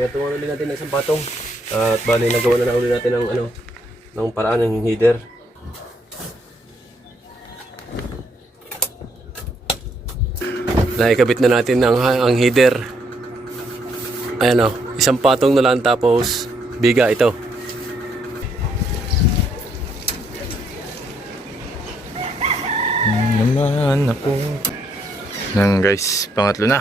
Kaya tungan ulit natin ng isang patong. At bali nagawa na ulit natin ng ng paraan ng header. Naikabit na natin ang header. Ayan o, isang patong na lang tapos biga ito. Naman ako. Yan guys, pangatlo na.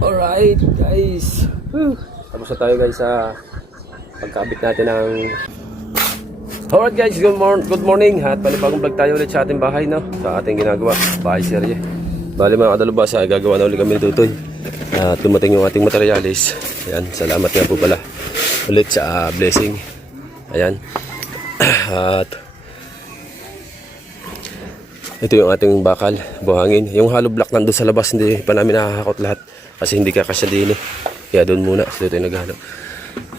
Alright guys. Tapos na tayo guys sa pagkabit natin ng... Alright guys, good morning. At panibagong vlog tayo ulit sa ating bahay, no? Sa ating ginagawa, bahay serye. Bali mga kadalubhasa, gagawa na ulit kami ni Tutoy. At dumating yung ating materialis. Ayan, salamat nga po pala ulit sa blessing. Ayan. At ito yung ating bakal, buhangin. Yung hollow block nandun sa labas, hindi pa namin nakakakot lahat kasi hindi kakasya din eh. Kaya doon muna, so ito yung naghalo.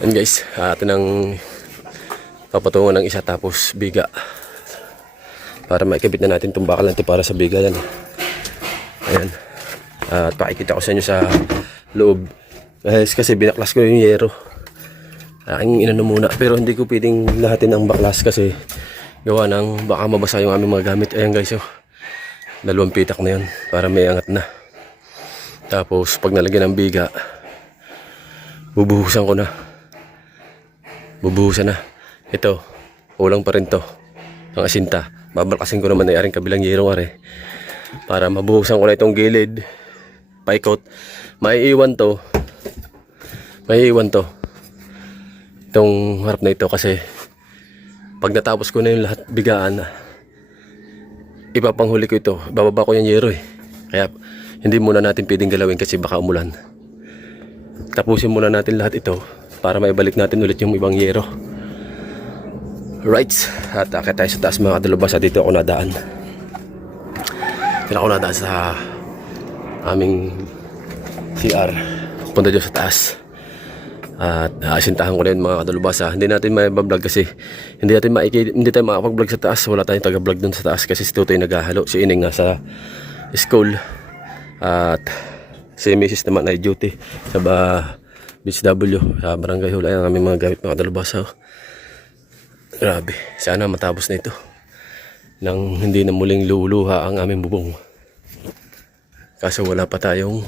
And guys, atin ang papatungan ng isa tapos biga para maikabit na natin itong bakal natin para sa biga yan. Ayan. At pakikita ko sa inyo sa loob guys, kasi binaklas ko yung yero. Aking inano muna, pero hindi ko pwedeng lahatin ang baklas kasi gawa ng baka mabasa yung aming mga gamit. Ayan guys, oh. 2 pitak na yun para may angat na. Tapos pag nalagyan ng biga, bubuhusan ko na. Bubuhusan na. Ito, ulang pa rin to. Ang asinta. Babalkasin ko naman na yaring kabilang yerong are. Para mabuhusan ko na itong gilid. Paikot. Maiiwan to. Itong harap na ito kasi pag natapos ko na yung lahat bigaan, ipapanghuli ko ito. Bababa ko yung yero eh. Kaya hindi muna natin pwedeng galawin kasi baka umulan. Tapusin muna natin lahat ito para maibalik natin ulit yung ibang yero. Right, at akit tayo sa taas mga kadalubhasa. Dito ako nadaan. Dito ako nadaan sa aming CR. Punta dyan sa taas. At asintahan ko na yun mga kadalubhasa. Hindi natin may-vlog kasi hindi tayo makapag-vlog sa taas. Wala tayong taga-vlog dun sa taas kasi si Tutoy naghahalo. Si Ining nasa school. At si Mrs. naman ay duty sa Beach W sa Barangay Hula. Ayan ang aming mga gamit mga kadalubhasa. Grabe, sana matapos na ito nang hindi na muling luluha ang aming bubong. Kaso wala pa tayong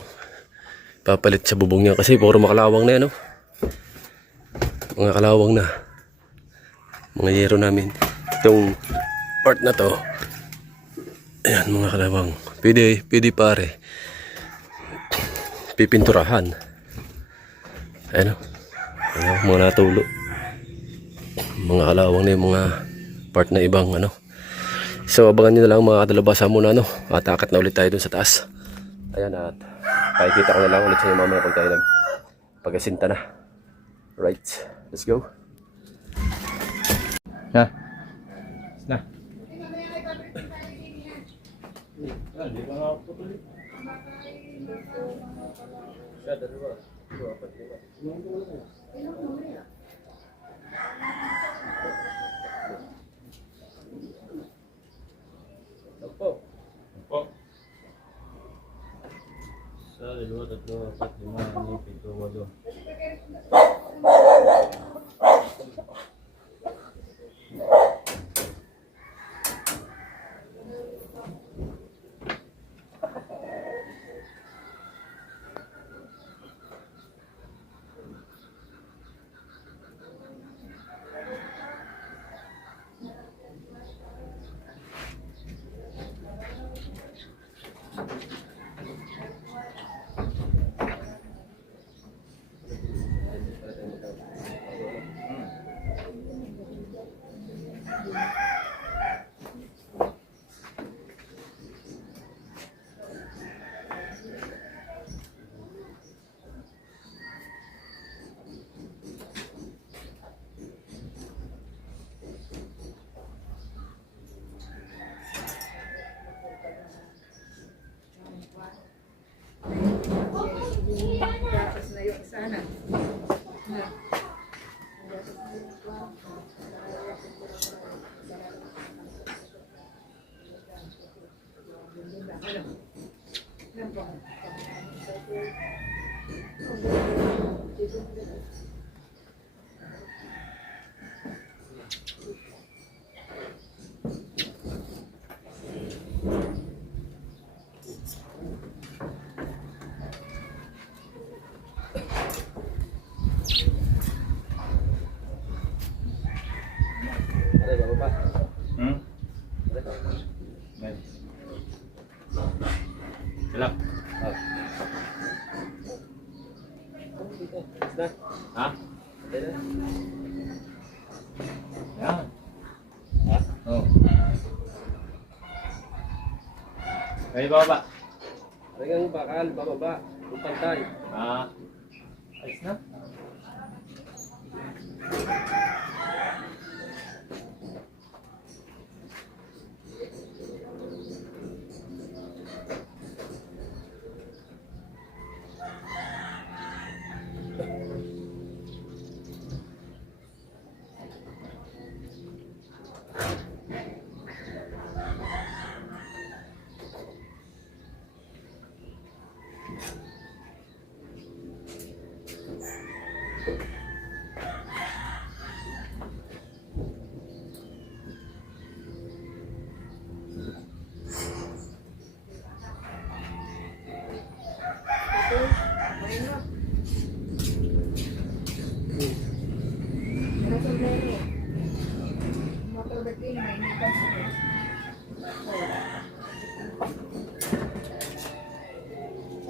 papalit sa bubong niya kasi puro makalawang na yan, no? Mga kalawang na mga yero namin. Itong part na to, ayan mga kalawang, pwede pare pipinturahan. Ayan, mga natulo, mga kalawang na yung mga part na ibang So abangan nyo na lang mga kadalubhasa muna, at akat na ulit tayo dun sa taas. Ayan, at pakikita ko na lang ulit sa inyo mamaya kung tayo nagpagasinta na. Right, let's go. Ha? Na. Sa 2, 3, 4, 5, 6, 7, 8. Aray, bababa. Hmm? Wala. Ah. Na. Ha? Aray na. Yan. Ha? Oh. Kayo baba. Aray ang bakal, bababa. Yung pantay. Ah. Ayos na.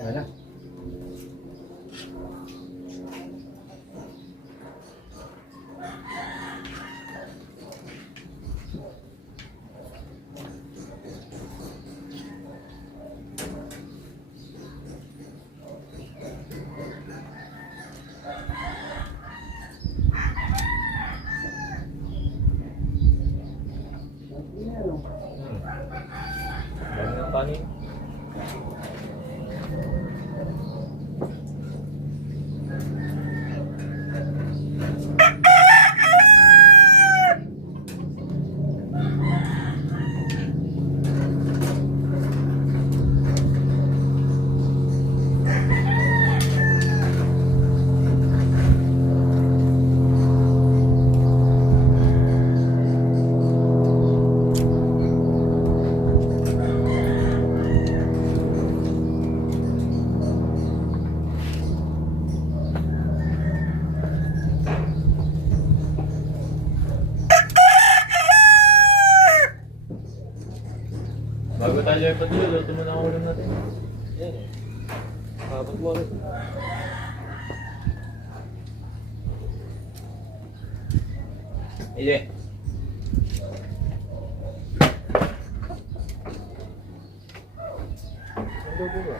Wala. Dami ng panin. Bago tayo ay patuloy, luto mo na ang ulam natin. Yan eh. Habot mo rin. Hindi. Ano ba ba?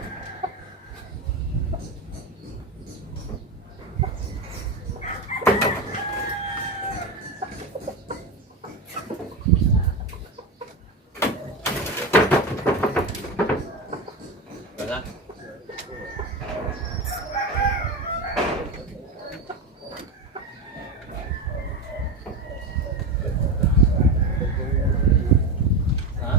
Wala. Ha?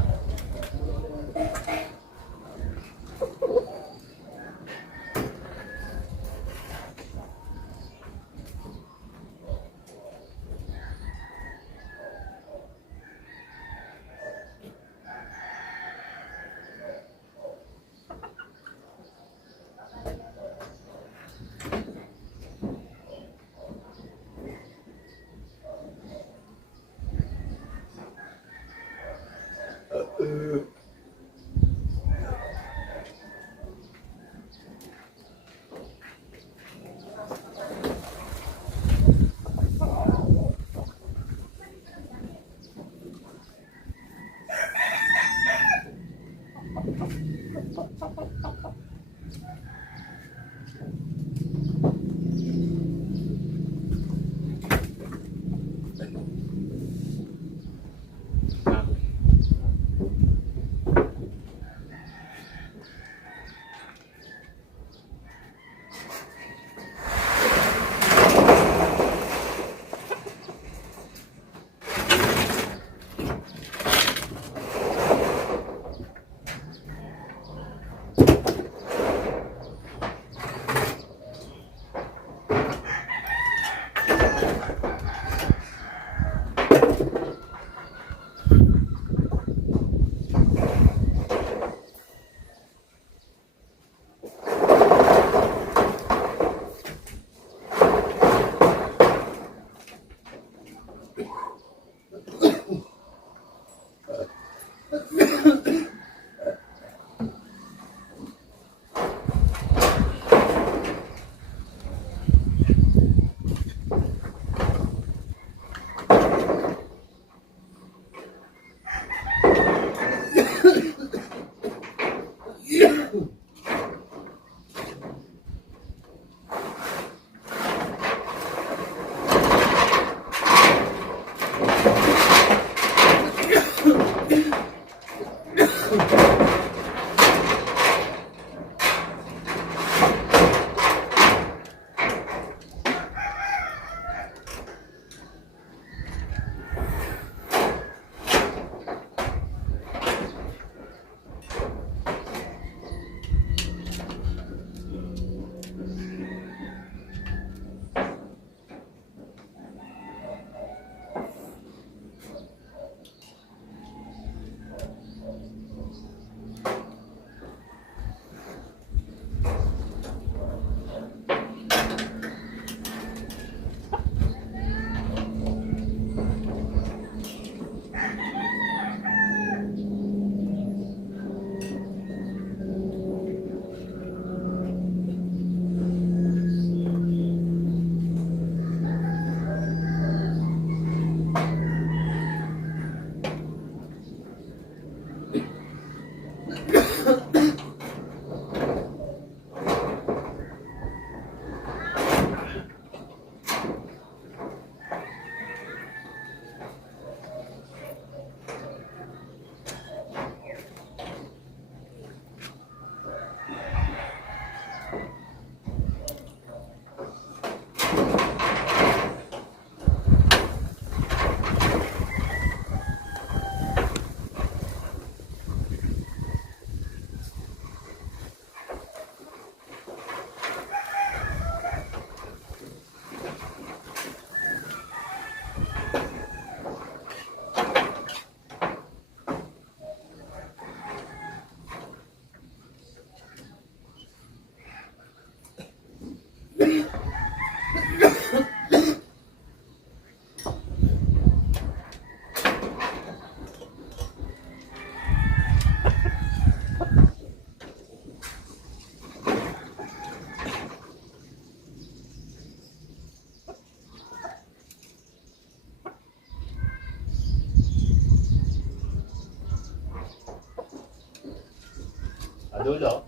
dulo.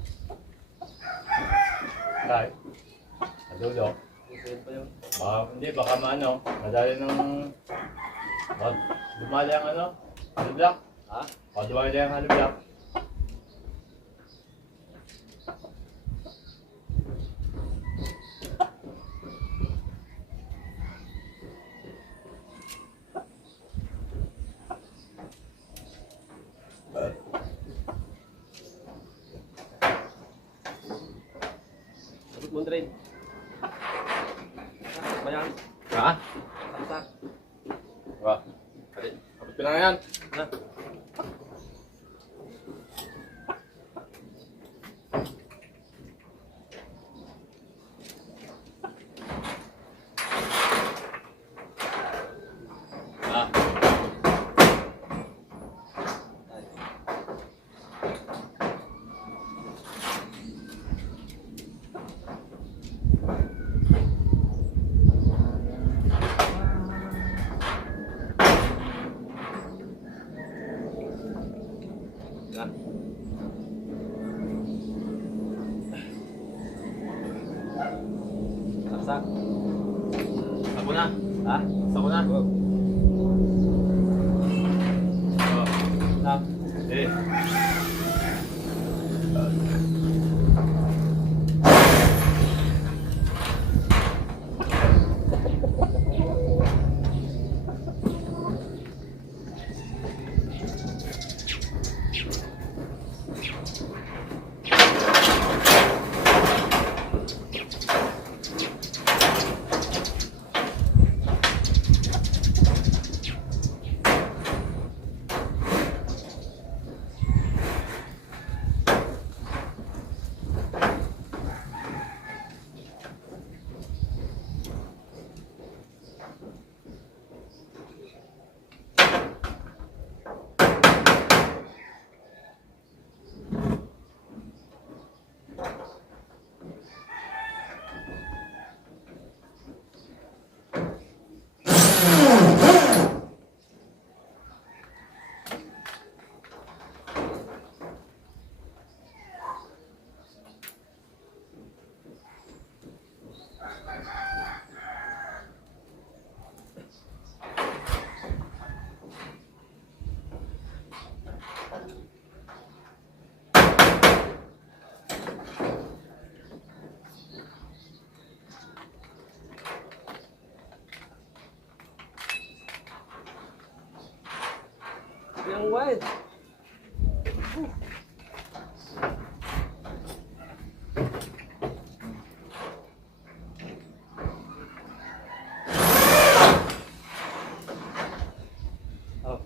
Tay. Sa dulo. Hindi, baka maano. Madali ng... Dumali ang ano? Hollow block. Ha? O, dumali ang hollow block. Sabot mo rin. Bayan. Ha? Saksak. Ba? Adi, abot ko na yan. Ha? Ha? Saksak. Ako na. Ha? Ako na. Oh. Sak. Eh. Yang wide. Oh.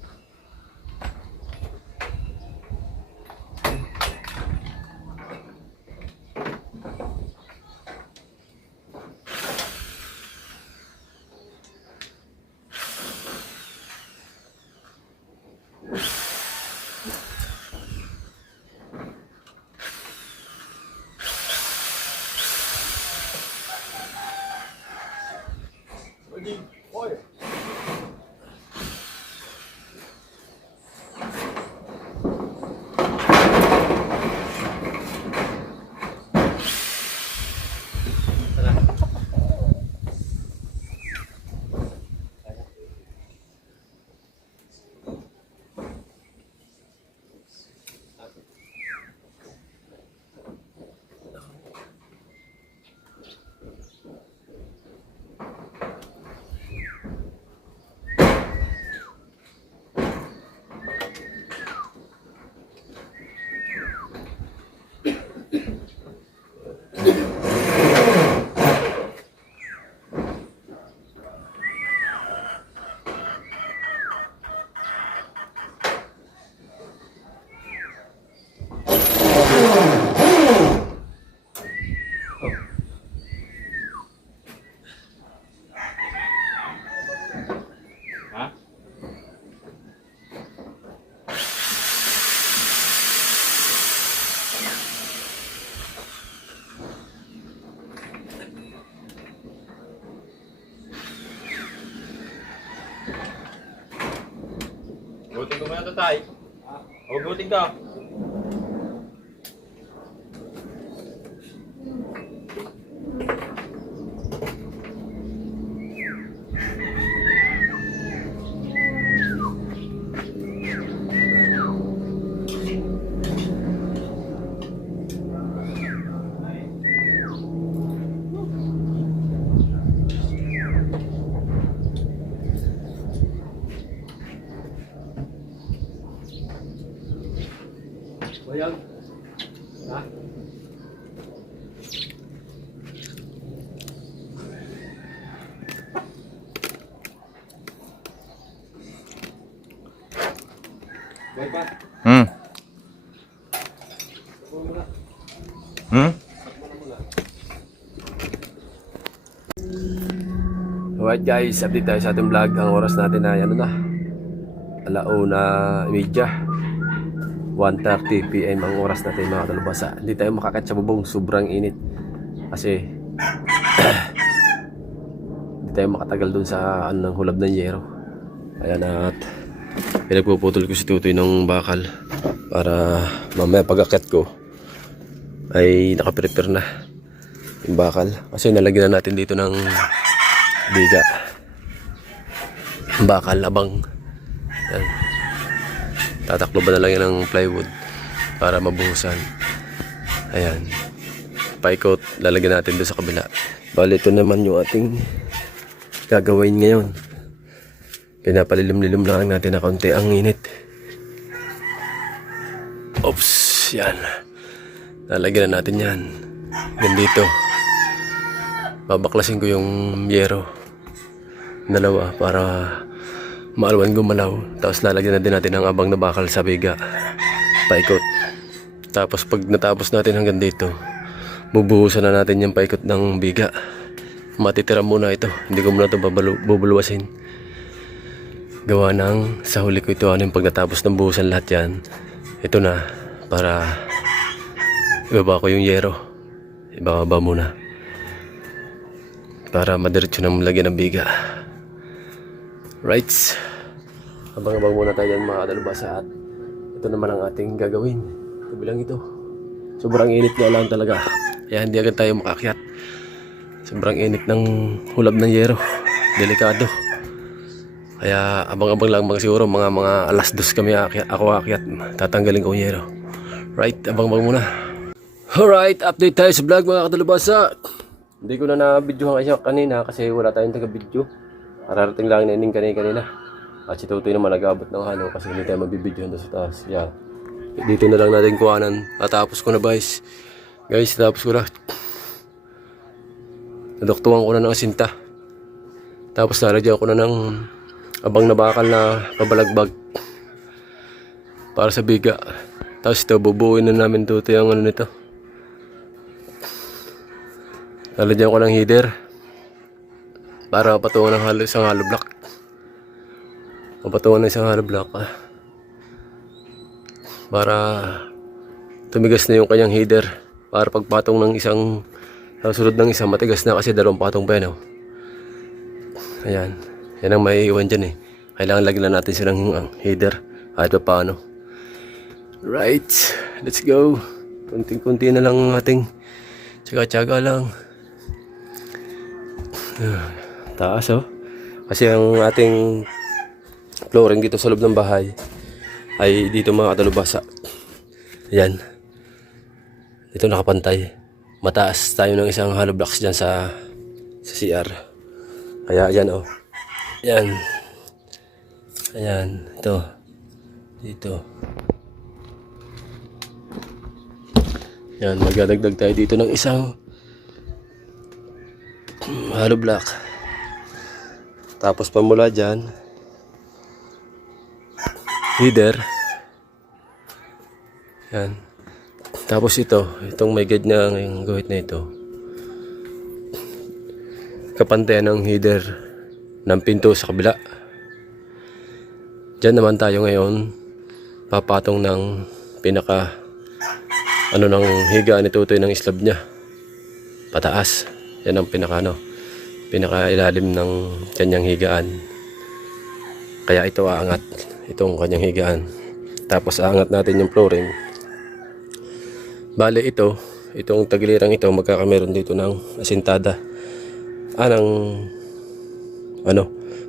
Gutin ko muna ito, tay. Hugutin ka. Hmm. Hmm? Alright guys, update tayo sa ating vlog. Ang oras natin ay ano na, 1:30 PM ang oras natin mga kalabasa. Hindi tayo makakit sa bubong, sobrang init. Kasi hindi tayo makatagal dun sa ano, ng hulab ng yero. Ayan, at pinagpuputol ko si Tutoy ng bakal para mamaya pag-akit ko ay nakaprepare na yung bakal. Kasi nalagyan na natin dito ng biga bakal abang. Yan. Tataklo ba na lang yan ng plywood para mabuhusan. Ayan, paikot lalagyan natin doon sa kabila. Bali ito naman yung ating gagawin ngayon. Pinapalilim-lilim lang natin na konti ang init. Oops, yan, lalagyan na natin yan dito. Babaklasin ko yung yero dalawa para maalwan gumalaw. Tapos lalagyan na din natin ang abang na bakal sa biga, paikot. Tapos pag natapos natin hanggang dito, bubuhusan na natin yung paikot ng biga. Matitira muna ito, hindi ko muna ito bubulwasin. Gawa ng sa huli ko ito, ano yung pag natapos ng buhusan lahat yan, ito na, para ibaba ko yung yero. Ibaba muna para madiretso na lagyan ng biga. Rights, abang-abang muna tayo dyan mga kadalubasa. At ito naman ang ating gagawin. Ito bilang ito, sobrang init nga lang talaga, kaya hindi agad tayo makakyat. Sobrang init ng hulab ng yero, delikado. Kaya abang-abang lang mga siguro mga 2:00 kami ako akyat, tatanggalin ko yung yero. Right, abang-abang muna. Alright, update tayo sa vlog mga kadalubasa. Hindi ko na na-videohan kayo kanina kasi wala tayong taga-video. Kararating lang na ining kanina. At si Tutoy naman nag-abot ng halo kasi hindi tayo mabibidyohan doon sa taas. Yeah. Dito na lang natin kuhanan. At tapos ko na guys. Guys, tapos ko na. Nadoktuhan ko na ng asinta. Tapos nalagyan ko na ng abang na bakal na pabalagbag para sa biga. Tapos ito, bubuuin na namin Tutoy ang ano nito. Lalagyan ko ng header para patungan ng isang hollow block. Papatungan ng isang hollow block para tumigas na yung kanyang header, para pagpatong ng isang sunod ng isang matigas na, kasi 2 patong pa yan. Ayan, yan ang may iwan dyan eh. Kailangan lagyan na natin silang header kahit pa paano. Right, let's go. Kunting-kunti na lang ating tsaga-tsaga lang. Taas kasi ang ating flooring dito sa loob ng bahay ay dito mga kadalubasa. Ayan, dito nakapantay. Mataas tayo ng isang hollow blocks dyan sa CR. Kaya ayan ayan, ayan, ito dito. Ayan, magdadagdag tayo dito ng isang hollow block. Tapos pamula dyan, header. Yan. Tapos itong may guide na yung guhit na ito, kapantayan ng header ng pinto sa kabila. Dyan naman tayo ngayon papatong ng pinaka ng higaan ni Tutoy ng slab niya pataas. Yan ang pinaka ilalim ng kanyang higaan. Kaya ito aangat, itong kanyang higaan. Tapos aangat natin yung flooring. Bale itong tagilirang ito, magkakameron dito ng asintada.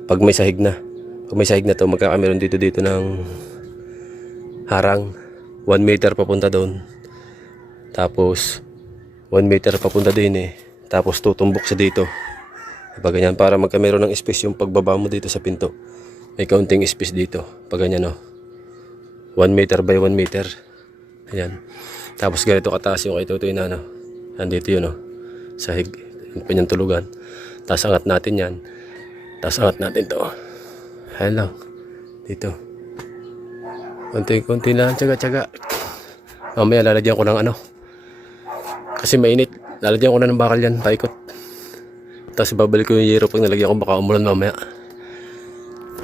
Pag may sahig na. Pag may sahig na to, magkakameron dito ng harang. 1 meter papunta doon. Tapos 1 meter papunta din eh. Tapos tutumbok sa dito. Pag ganyan, para magkameron ng space yung pagbaba mo dito sa pinto. May kaunting space dito. Pag ganyan 1 meter by 1 meter. Ayan. Tapos ganito kataas yung kay Tutoy na nandito yun sahig. Yung kanyang tulugan. Tapos angat natin yan. Tapos angat natin to. Ayan lang. Dito. Konti-konti lang, tsaga-tsaga. Mamaya lalagyan ko ng ano. Kasi mainit. Lalagyan ko na ng bakal yan, paikot. Tapos babalik ko yung yero pag nalagyan ko, baka umulan mamaya.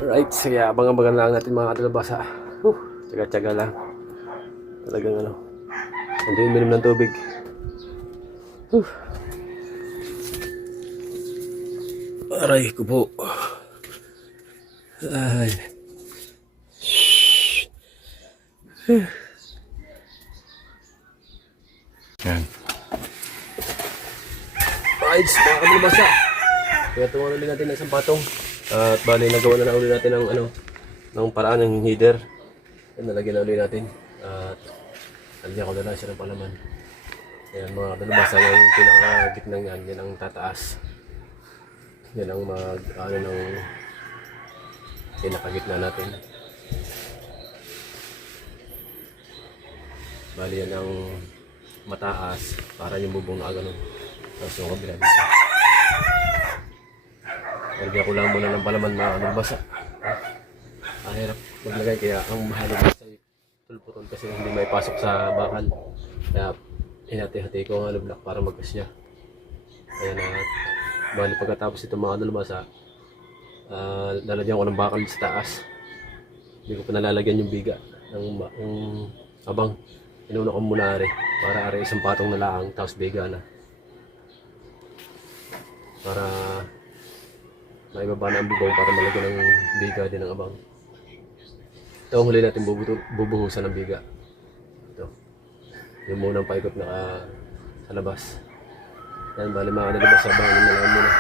Alright, sige, abang-abangan lang natin mga kadalabasa. Tsaga-tsaga lang. Talagang ano. Hindi minom ng tubig. Aray ko po. Ay. Yan. Right, mga kadalabasa. Kaya tumanan din natin ng isang patong. At bali, nagawa na ulit natin ng ano, ng paraan ng header. Yan, nalagyan na ulit natin. At nalagyan ko na lang siya ng palaman. Ayan mga kadalabasa, yung pinaka-gitnang yan, yan ang tataas. Yan ang ano ng pinaka-gitna natin. Bali yan ang mataas para yung bubong na gano'n. Tapos yung kabila dito. Lagyan ko lang muna ng palaman mga kadalabasa. Ang hirap maglagay kaya ang mahalo sa pulputol kasi hindi may pasok sa bakal. Kaya hinati-hati ko ang hollow block para magkasya. Ayan na. Bali pagkatapos ito mga kadalabasa, lalagyan ko ng bakal sa taas. Hindi ko pa nalalagyan yung biga ng abang. Inuna ko muna para isang patong na lang tapos biga na. Para maibaba na ang bubong para malagyan ng biga din ng abang. Ito ang huli natin bubuhusan ng biga. Ito. Yung munang paikot na sa labas. Yan, bali mga kadalabasa, abangan na lang muna.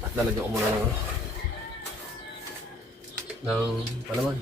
At lalagyan ko muna ng palaman.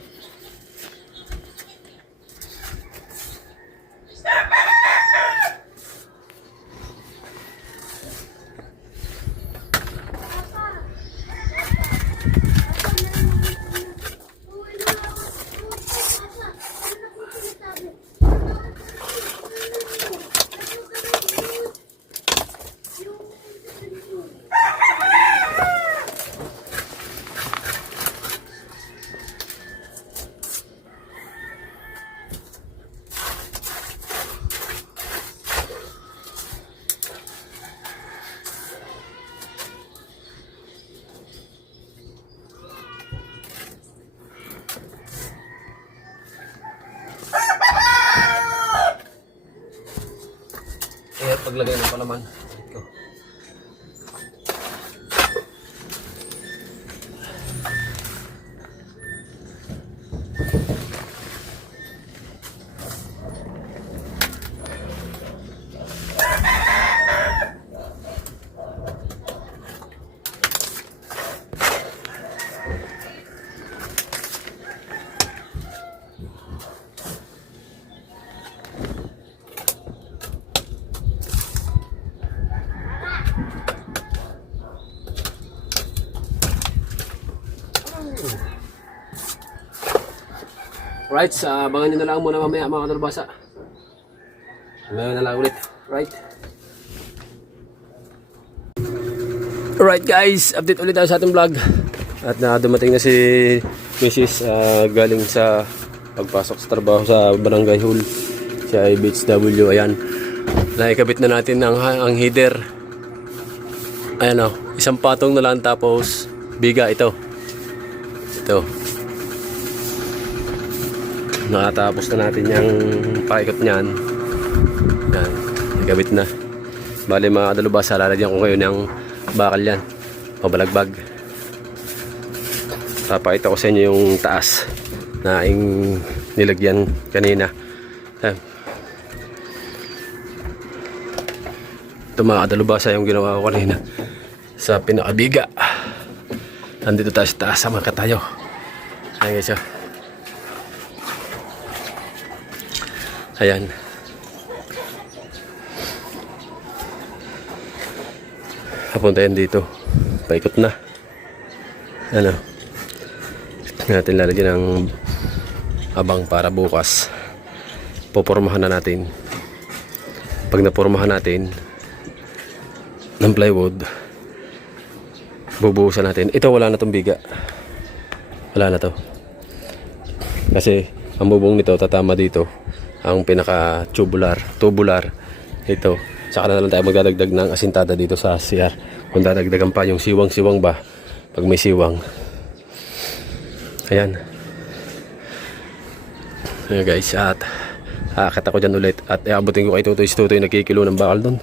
Paglagay ng palaman. Ito. Right, abangan nyo na lang muna mamaya mga kadalabasa. Ngayon na lang ulit. Right. Alright guys, update ulit tayo sa ating vlog. At dumating na si Mrs. Galing sa pagpasok sa trabaho sa Barangay Hall. Siya ay BHW, ayan. Naikabit na natin ang header. Ayan o, isang patong na lang tapos biga ito. Ito. Nakatapos na natin yung paikot niyan. Yan, nagabit na. Bali mga kadalabasa, lalagyan ko ngayon ng bakal yan. Pabalagbag. Papakita ko sa inyo yung taas na aking nilagyan kanina. Yan. Ito mga kadalabasa yung ginawa ko kanina sa pinakabiga. Nandito tayo sa taas, sama ka tayo. Ayan guys, ayan. Papunta yan dito. Paikot na. Ano? Natin lalagyan ng abang para bukas. Popormahan na natin. Pag napormahan natin ng plywood, bubuhusan natin. Ito wala na tong biga. Wala na to. Kasi Ang bubong nito tatama dito ang pinaka tubular ito. Saka na lang tayo magdadagdag ng asintada dito sa CR. Kung dadagdagan pa yung siwang ba pag may siwang. Ayan. Ayan guys, at aakyat ako dyan ulit at iabutin ko kay Tutoy nagkikilo ng bakal doon.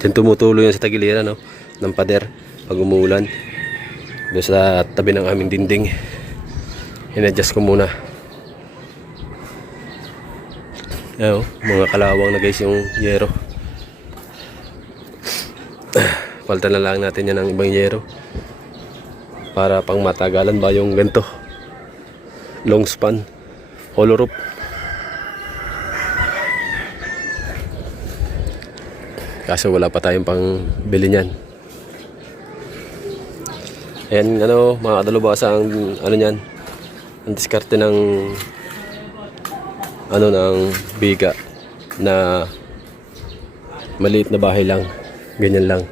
Diyan tumutulo yan sa tagiliran, no? Ng pader pag umuulan. Doon sa tabi ng aming dinding. In-adjust ko muna. Ayan, mga kalawang na guys yung yero. Palitan na lang natin yan ng ibang yero. Para pang matagalan ba yung ganito. Long span. Hollow roof. Kaso wala pa tayong pang bili niyan. Ayan, mga kadalubasa ang niyan. Ang diskarte ng ng biga na maliit na bahay lang. Ganyan lang.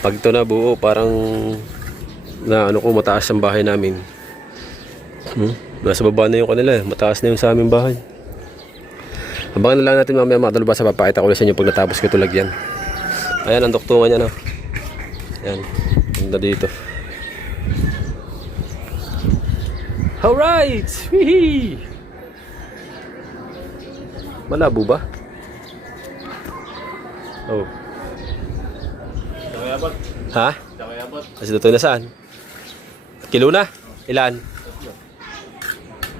Pag ito na buo, parang mataas ang bahay namin. Nasa baba na yung kanila, mataas na yung sa aming bahay. Abangan na lang natin mamaya mga dalubasa, papakita ko ulit sa inyo pag natapos ko ito lagyan. Ayan ang duktungan niya, no? Ayan, ganda dito. Alright! Wihee! Malabo ba? Oh. Takayabot. Ha? Takayabot. Kasi dito na saan? Kilo na? Ilan?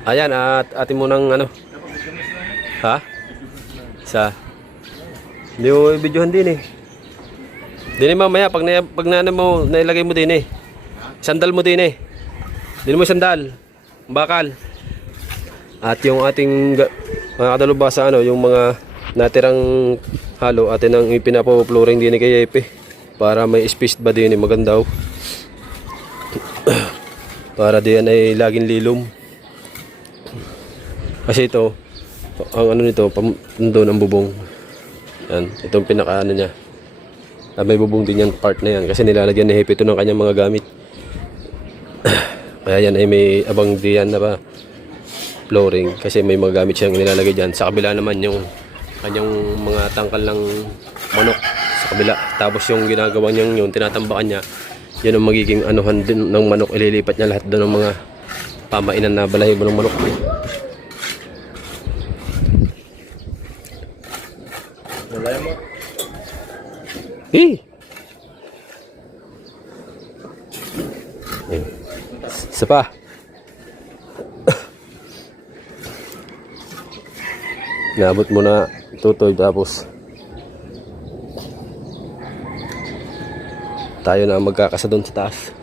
Ayan, at atin mo ng Ha? Isa. Hindi mo i-videohan din eh. Din mamaya, pag mo, nailagay mo din eh. Sandal mo din eh. Din mo sandal. Bakal. At yung ating mga kadalubasa, yung mga natirang halo, atin ang ipinapo-flooring din kay Epe. Para may space ba din eh, magandaw. Para diyan ay laging lilom. Kasi ito, ang nito, nandun ang bubong. Yan, itong pinaka niya. May bubong din yan, part na yan. Kasi nilalagyan ni Hepe ito ng kanyang mga gamit. Kaya yan ay may abang diyan na ba flooring. Kasi may mga gamit siyang nilalagay dyan. Sa kabila naman yung kanyang mga tangkal ng manok. Sa kabila. Tapos yung ginagawa niyang yun, tinatambakan niya. Yan ang magiging anuhan din ng manok. Ililipat niya lahat doon ng mga pamainan na balahibo ng manok. Malaya mo. Isa pa. Naabot mo na Tutoy, tapos tayo na magkakasa doon sa taas.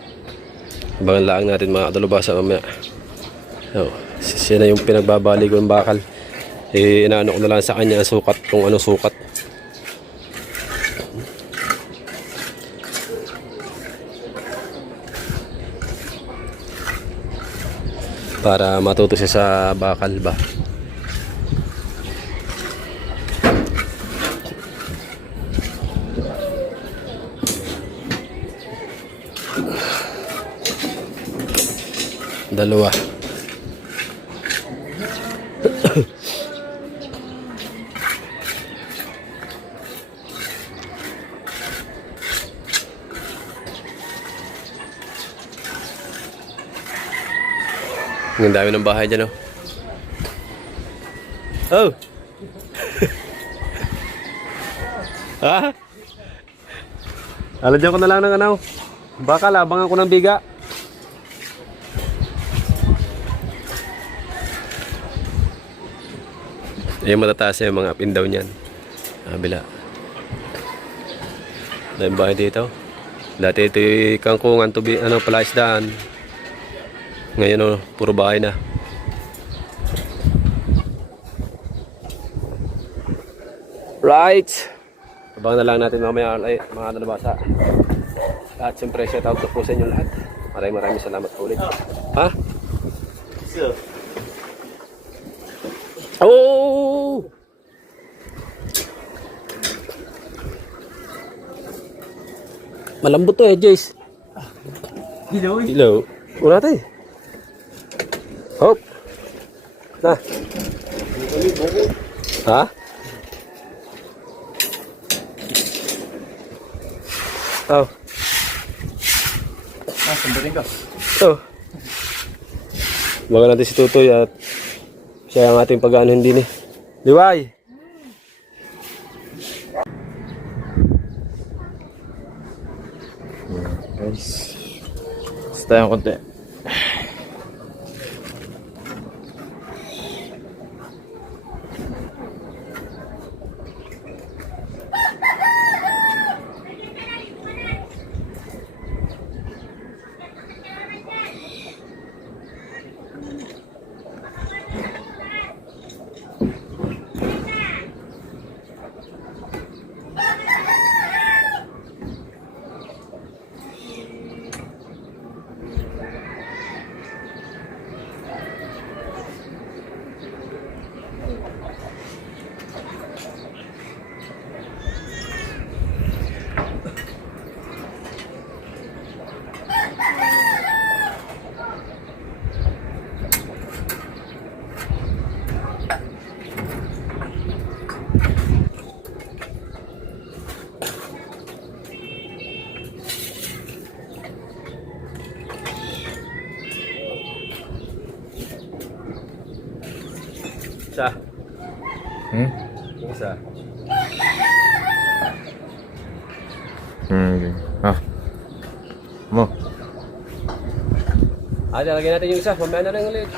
Abangan lang natin mga kadalubasa mamaya. Siya na yung pinagbabali ko ng bakal. Inaano ko na lang sa kanya ang sukat, kung ano sukat. Para matuto siya sa bakal ba. Dalawa. Ang dami ng bahay dyan, oh. Oh! Ha? Aladyan ko na lang ng baka labangan ko ng biga. Yung matataas yung mga up and down yan. Kabila. Dahil bahay dito. Dati ito yung kangkungan, palaisdaan. Ngayon puro bahay na. Right. Abangan na lang natin mamaya mga dalabasa. At siyempre shout out po sa inyo lahat. Maraming salamat po ulit. Ha? Sir. Oh! Malambot to eh, Jace. Hello. Hello. Una tayo. Hop. Na. Ha? Oh. Sambarin ka. Oh. Baga natin si Tutoy at siya ang ating pag-aanon din eh. Liway! Guys. Basta tayong konti. Isa. Hmm? Isa. Okay. Ah. Mo. Lalagyan natin yung isa. Mamaya na rin ulit.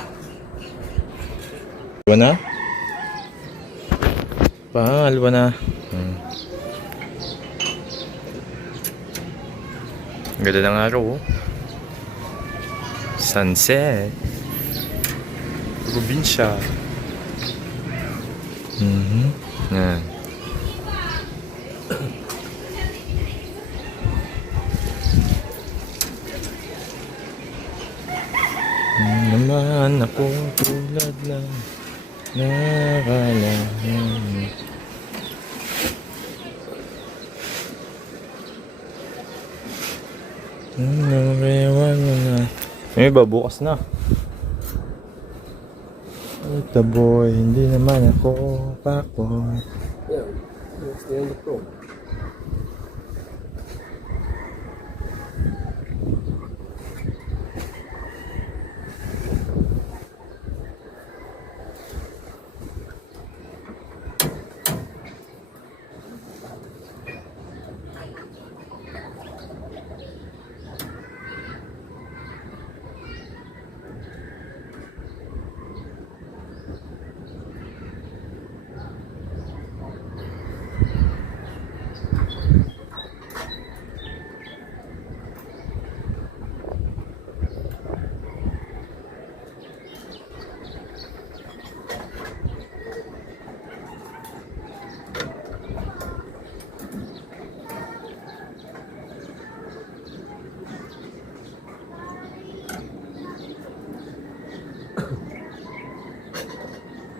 Alwa na? Alwa na. Ang ganda ng araw, oh. Sunset. Probinsya. Yan. Naman ako tulad ng nakala. May iba bukas na. The boy, hindi naman ako papoy. Yan. Gusto yung doktor.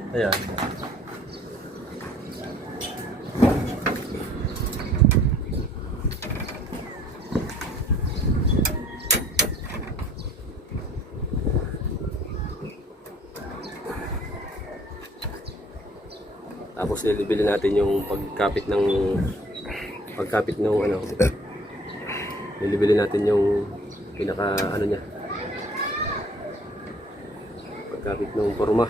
Ayan. Tapos lilibili natin yung pagkapit ng ano. Lilibili natin yung pinaka ano niya. Pagkapit ng forma.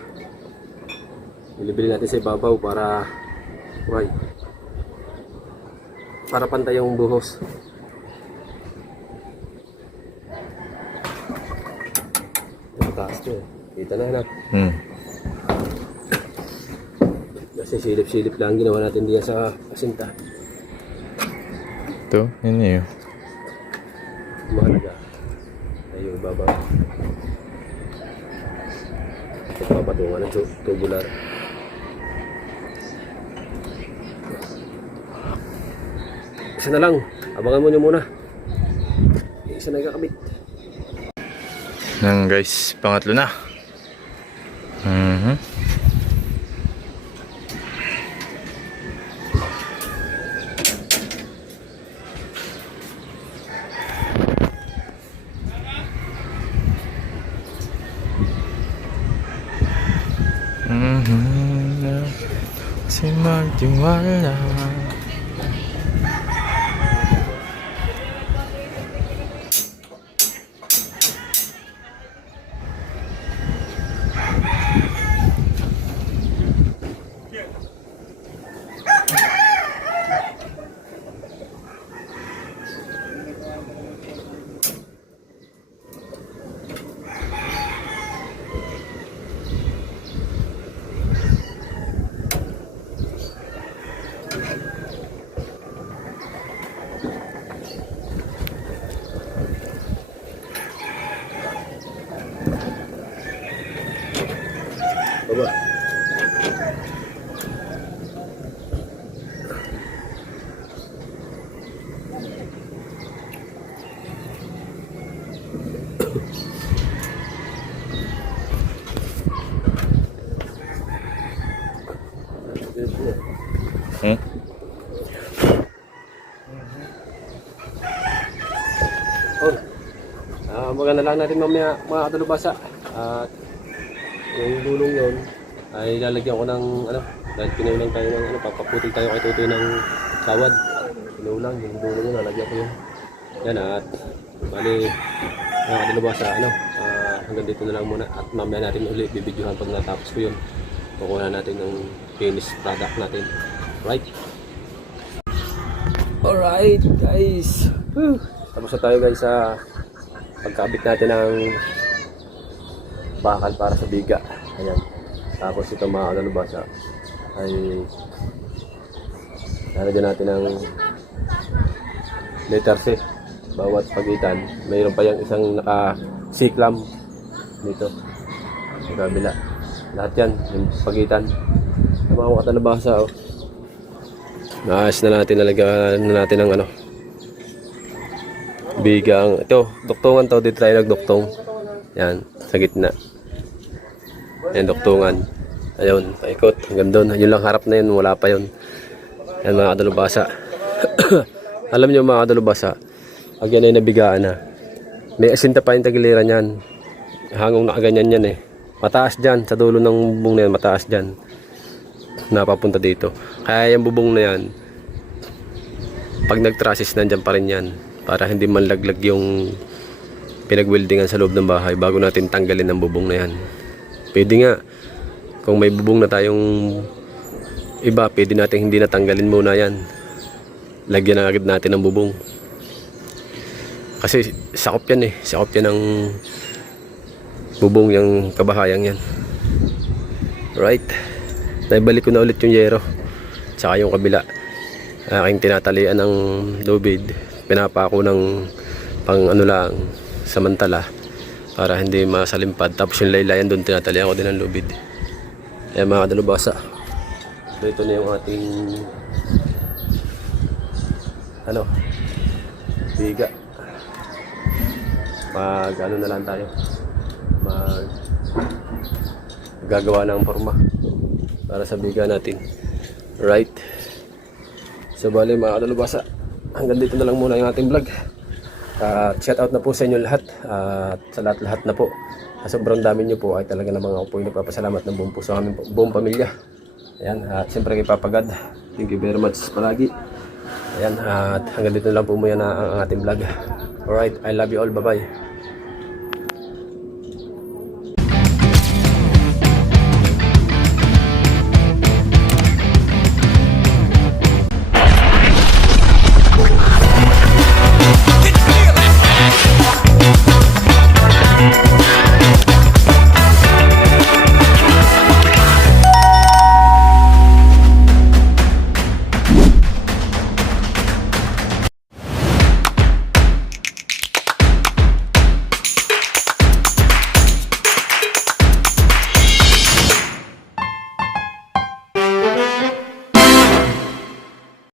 Lilibili natin sa ibabaw para pantay yung buhos. Mataas to eh. Kita na. Kasi silip-silip lang ginawa natin diyan sa pasinta. Ito, yun yun. Mahalaga. Ay yung ibabaw. Papatungan ng tubular. Isa na lang. Abangan mo nyo muna. Isa na ikakabit. Nang guys, pangatlo na. Kasi magtiwala. Baba. Hmm? Maganda lang natin mamaya mga kadalubasa. At yung dulong yon ay lalagyan ko ng ano, dahil pinulang tayo ng ano, papaputin tayo kay Tutoy ng sawad. Pinulang yung dulong yun, lalagyan ko yun. Yan at bali mga kadalubasa, ano, hanggang dito na lang muna at mamaya natin ulit bibidyohan pag natapos ko yun. Kukuha natin ng finished product natin. Right? Alright guys. Whew. Tapos na tayo guys sa pagkabit natin ng bakal para sa biga. Ayan. Tapos ito mga kalubasa ay lalagyan natin ng letter C bawat pagitan. Mayroon pa yung isang naka C-clamp dito sa kabila. Lahat yan, yung pagitan. Sa mga kalubasa, oh. Naayos na natin, nalagyan na natin ng ano, bigang. Ito, duktungan to, dito tayo nagduktong. Yan, sa gitna. Yan, duktungan. Ayun, paikot, hanggang doon. Yun lang harap na yun, wala pa yun. Yan mga kadalubasa. Alam nyo mga kadalubasa, pag yan ay nabigaan na, may asinta pa yung tagiliran yan. Hangong nakaganyan yan eh. Mataas dyan, sa dulo ng bubong na yan, mataas dyan. Napapunta dito. Kaya yung bubong na yan, pag nag-trusses nandyan pa rin yan, para hindi manlaglag yung pinag-weldingan sa loob ng bahay bago natin tanggalin ang bubong na yan. Pwede nga, kung may bubong na tayong iba, pwede natin hindi natanggalin muna yan, lagyan na agad natin ng bubong kasi sakop yan eh, sakop yan ng bubong yung kabahayang yan. Right, naibalik ko na ulit yung yero tsaka yung kabila. Aking tinatalian ng lubid, pinapako ng pang ano lang samantala para hindi masalimpad. Tapos yung laylayan doon tinatalian ko din ng lubid. Ayan mga kadalubasa, dito na yung ating ano, biga. Mag ano na lang tayo, gagawa ng forma para sa biga natin. Right, so bali mga kadalubasa, hanggang dito na lang muna yung ating vlog. Shout out na po sa inyo lahat, at sa lahat na po. Sobrang dami nyo po ay talaga namang ako po yung nagpapasalamat ng buong puso aming buong pamilya. Ayan, at siyempre kay Papa God, thank you very much palagi. Ayan, at hanggang dito na lang po muna ang ating vlog. Alright, I love you all, bye bye.